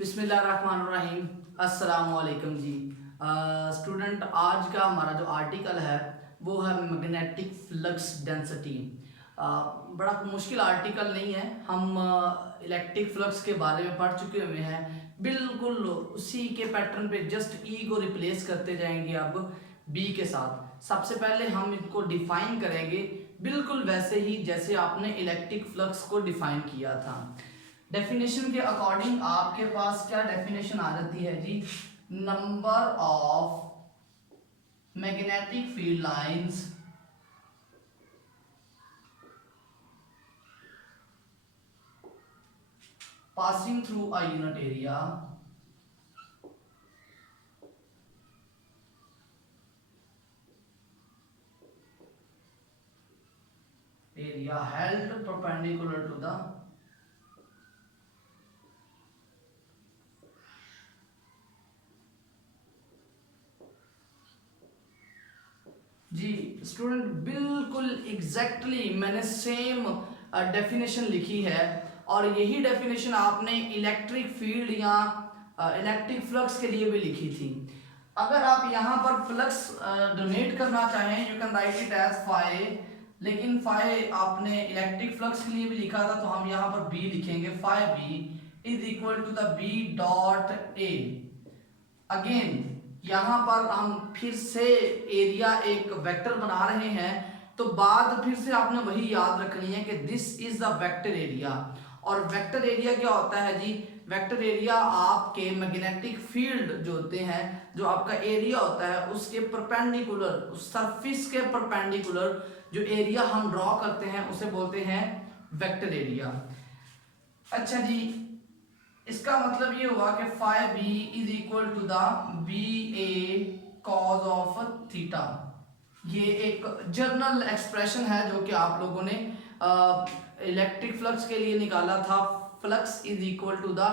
बिस्मिल्लाहिर्रहमानिर्रहीम। अस्सलाम वालेकुम जी। स्टूडेंट, आज का हमारा जो आर्टिकल है वो है मैग्नेटिक फ्लक्स डेंसिटी। बड़ा मुश्किल आर्टिकल नहीं है, हम इलेक्ट्रिक फ्लक्स के बारे में पढ़ चुके हुए हैं। बिल्कुल उसी के पैटर्न पे जस्ट ई को रिप्लेस करते जाएंगे अब बी के साथ। सबसे पहले हम इनको डिफाइन करेंगे बिल्कुल वैसे ही जैसे आपने इलेक्ट्रिक फ्लक्स को डिफाइन किया था। डेफिनेशन के अकॉर्डिंग आपके पास क्या डेफिनेशन आ जाती है जी? Number of magnetic field lines passing through a unit area held perpendicular to the जी स्टूडेंट, बिल्कुल एग्जैक्टली मैंने सेम डेफिनेशन लिखी है और यही डेफिनेशन आपने इलेक्ट्रिक फील्ड या इलेक्ट्रिक फ्लक्स के लिए भी लिखी थी। अगर आप यहाँ पर फ्लक्स डोनेट करना चाहें you can write it as phi, लेकिन फाई आपने इलेक्ट्रिक फ्लक्स के लिए भी लिखा था तो हम यहाँ पर बी लिखेंगे। Phi B is equal to the B dot A. Again यहां पर हम फिर से एरिया एक वेक्टर बना रहे हैं तो बात फिर से आपने वही याद रखनी है कि this is the vector area. और वेक्टर एरिया क्या होता है जी? वेक्टर एरिया आपके मैग्नेटिक फील्ड जो होते हैं, जो आपका एरिया होता है उसके परपेंडिकुलर, उस सरफेस के परपेंडिकुलर जो एरिया हम ड्रॉ करते हैं उसे बोलते हैं वेक्टर एरिया। अच्छा जी, इसका मतलब ये हुआ कि phi B is equal to the B A cos of theta. ये एक जर्नल एक्सप्रेशन है जो कि आप लोगों ने इलेक्ट्रिक फ्लक्स के लिए निकाला था। Flux is equal to the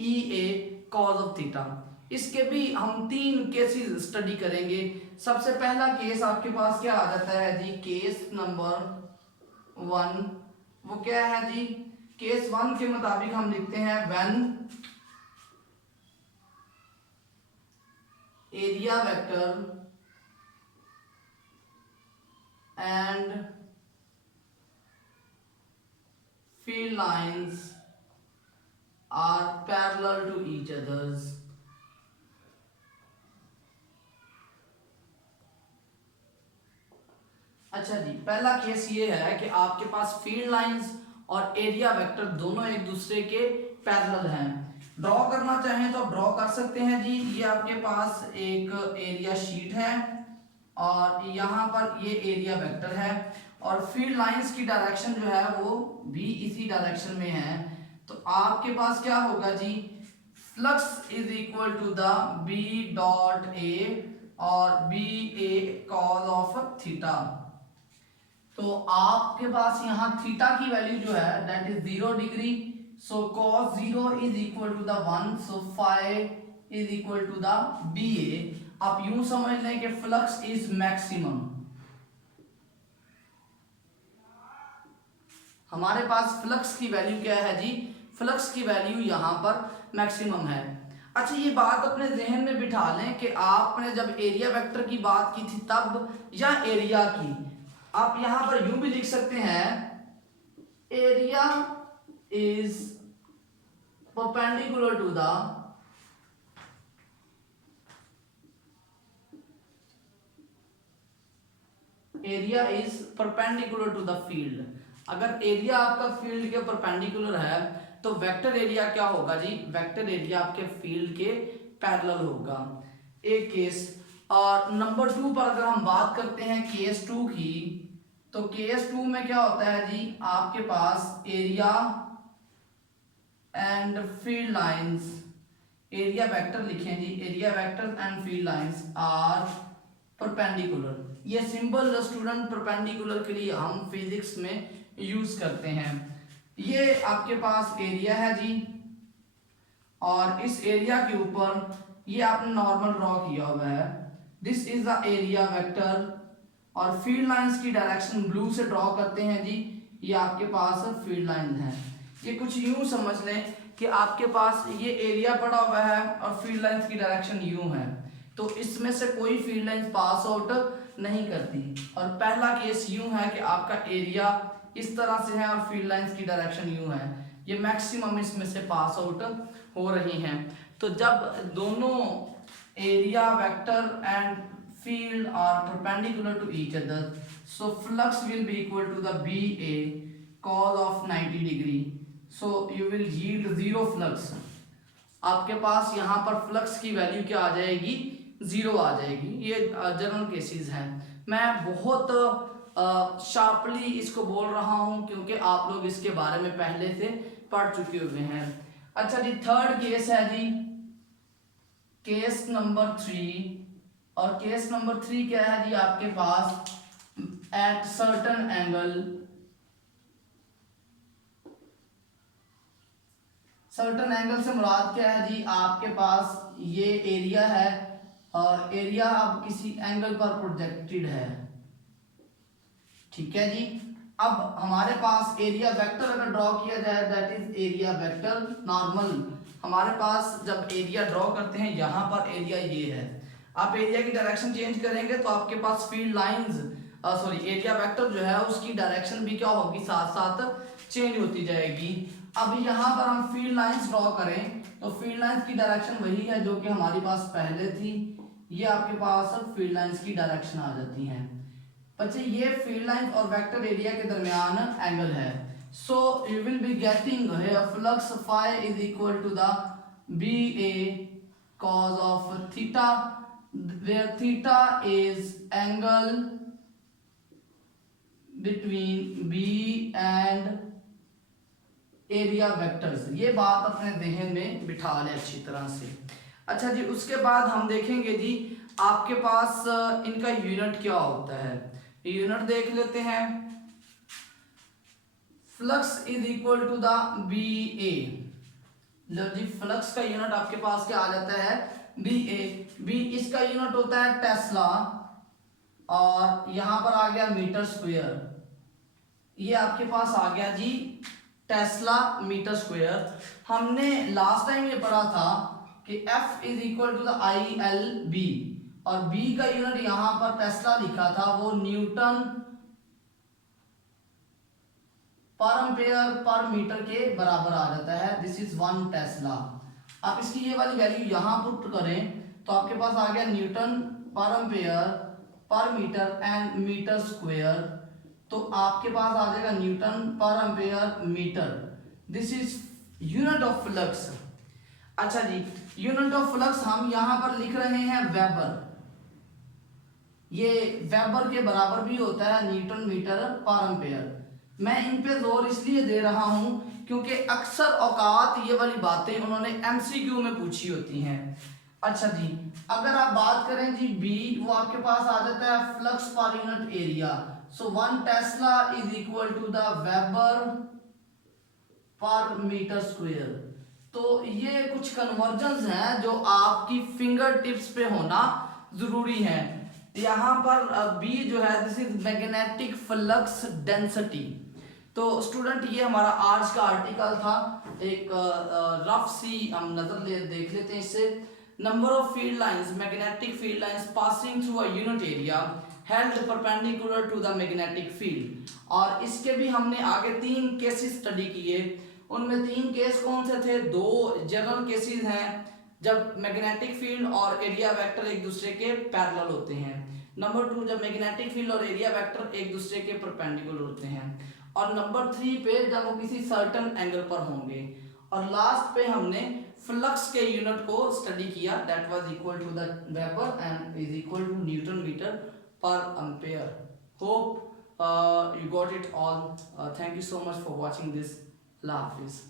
E A cos of theta. इसके भी हम 3 केसेस स्टडी करेंगे। सबसे पहला केस आपके पास क्या आ जाता है जी? केस नंबर 1 वो क्या है जी? केस 1 के मुताबिक हम लिखते हैं when area vector and field lines are parallel to each others, अच्छा जी, पहला केस ये है कि आपके पास फील्ड लाइंस और एरिया वेक्टर दोनों एक दूसरे के पैरेलल हैं। ड्रॉ करना चाहें तो आप ड्रॉ कर सकते हैं जी। ये आपके पास एक एरिया शीट है और यहाँ पर ये एरिया वेक्टर है और फील्ड लाइंस की डायरेक्शन जो है वो भी इसी डायरेक्शन में है। तो आपके पास क्या होगा जी? Flux is equal to the B dot A और B A cos of theta. तो आपके पास यहाँ थीटा की वैल्यू जो है that is 0 degree. So cos 0 is equal to the 1, so phi is equal to the B A. आप यूं समझ लें कि फ्लक्स इज मैक्सिमम। हमारे पास फ्लक्स की वैल्यू क्या है जी? फ्लक्स की वैल्यू यहां पर मैक्सिमम है। अच्छा, ये बात अपने जहन में बिठा लें कि आपने जब एरिया वेक्टर की बात की थी तब, या एरिया की, आप यहां पर यूं भी लिख सकते हैं area is perpendicular to the area is perpendicular to the field. अगर एरिया आपका फील्ड के परपेंडिकुलर है तो वेक्टर एरिया क्या होगा जी? वेक्टर एरिया आपके फील्ड के पैरेलल होगा। एक केस। और नंबर 2 पर अगर हम बात करते हैं केस 2 की, तो केस 2 में क्या होता है जी? आपके पास area and field lines, area vector लिखें जी, area vector and field lines are perpendicular. ये सिंबल स्टूडेंट परपेंडिकुलर के लिए हम फिजिक्स में यूज करते हैं। ये आपके पास एरिया है जी और इस एरिया के ऊपर ये आपने नॉर्मल ड्रॉ किया हुआ है। This is the area vector और फील्ड लाइंस की डायरेक्शन ब्लू से ड्रॉ करते हैं जी। ये आपके पास फील्ड लाइन है। ये कुछ यूं समझ लें कि आपके पास ये एरिया पड़ा हुआ है और फील्ड लाइंस की डायरेक्शन यूं है, तो इसमें से कोई फील्ड लाइंस पास आउट नहीं करती। और पहला केस यूं है कि आपका एरिया इस तरह से है और फील्ड लाइंस की डायरेक्शन यूं है, ये मैक्सिमम इसमें से पास आउट हो रही हैं। तो जब दोनों area vector and field are perpendicular to each other, so flux will be equal to the BA cos of 90 degree, so you will yield zero flux। आपके पास यहाँ पर फ्लक्स की वैल्यू क्या आ जाएगी, जीरो आ जाएगी। ये जनरल केसेस हैं। मैं बहुत शार्पली इसको बोल रहा हूँ क्योंकि आप लोग इसके बारे में पहले से पढ़ चुके हुए हैं। अच्छा जी, थर्ड केस है जी केस नंबर 3, और केस नंबर 3 क्या है जी, आपके पास at certain angle, certain angle से मुराद क्या है जी, आपके पास ये एरिया है और एरिया अब किसी एंगल पर प्रोजेक्टेड है, ठीक है जी। अब हमारे पास एरिया वेक्टर अगर ड्रॉ किया जाए, that is area vector normal. हमारे पास जब एरिया ड्रॉ करते हैं, यहाँ पर एरिया ये है, आप एरिया की डायरेक्शन चेंज करेंगे तो आपके पास फील्ड लाइंस एरिया वेक्टर जो है उसकी डायरेक्शन भी क्या होगी, साथ साथ चेंज होती जाएगी। अब यहाँ पर हम फील्ड लाइंस ड्रॉ करें तो फील्ड लाइंस की डायरेक्शन वही है जो कि हमारे पास पहले थी, ये आपके पास फील्ड लाइंस की डायरेक्शन आ जाती है। बच्चे ये फील्ड लाइंस और वेक्टर एरिया के दरमियान एंगल है, so you will be getting flux phi is equal to the BA cos of theta, where theta is angle between B and area vectors. ये बात अपने जहन में बिठा लें अच्छी तरह से। अच्छा जी, उसके बाद हम देखेंगे जी आपके पास इनका यूनिट क्या होता है, यूनिट देख लेते हैं। Flux is equal to the BA, लो जी फ्लक्स का यूनिट आपके पास क्या आ जाता है, BA। B इसका यूनिट होता है टेस्ला, और यहां पर आ गया मीटर स्क्वायर, ये आपके पास आ गया जी टेस्ला मीटर स्क्वायर। हमने लास्ट टाइम ये पढ़ा था कि F is equal to the ILB, और B का यूनिट यहां पर टेस्ला लिखा था, वो Newton per ampere per metre के बराबर आ जाता है। This is 1 Tesla. आप इसकी ये वाली वैल्यू यहां पुट करें तो आपके पास आ गया Newton per ampere per metre and metre square, तो आपके पास आ जाएगा Newton per ampere metre. This is unit of flux. अच्छा जी, यूनिट ऑफ फ्लक्स हम यहां पर लिख रहे हैं वेबर, ये वेबर के बराबर भी होता है न्यूटन मीटर पर एम्पेयर। मैं इन पे जोर इसलिए दे रहा हूं क्योंकि अक्सर औकात ये वाली बातें उन्होंने MCQ में पूछी होती हैं। अच्छा जी, अगर आप बात करें जी B, वो आपके पास आ जाता है flux per unit area, so 1 tesla is equal to the weber per metre square. तो ये कुछ कन्वर्जन्स हैं जो आपकी फिंगर टिप्स पे होना जरूरी है। यहाँ पर B जो है this is magnetic flux density. तो स्टूडेंट ये हमारा आज का आर्टिकल था, एक रफ सी हम नजर देख लेते हैं इससे। Number of field lines, magnetic field lines passing through a unit area held perpendicular to the magnetic field. और इसके भी हमने आगे 3 केसेस स्टडी किए, उनमें 3 केस कौन से थे, 2 जनरल केसेस हैं जब मैग्नेटिक फील्ड और एरिया वेक्टर एक दूसरे के पैरेलल होते हैं। नंबर 2 जब मैग्नेटिक फील्ड और एरिया वेक्टर एक दूसरे के परपेंडिकुलर होते हैं। और नंबर 3 पे जब वो किसी सर्टेन एंगल पर होंगे। और लास्ट पे हमने फ्लक्स के यूनिट को स्टडी किया, that was equal to the weber and is equal to newton metre per ampere. Hope you got it all. Thank you so much for watching this. Allah Hafiz.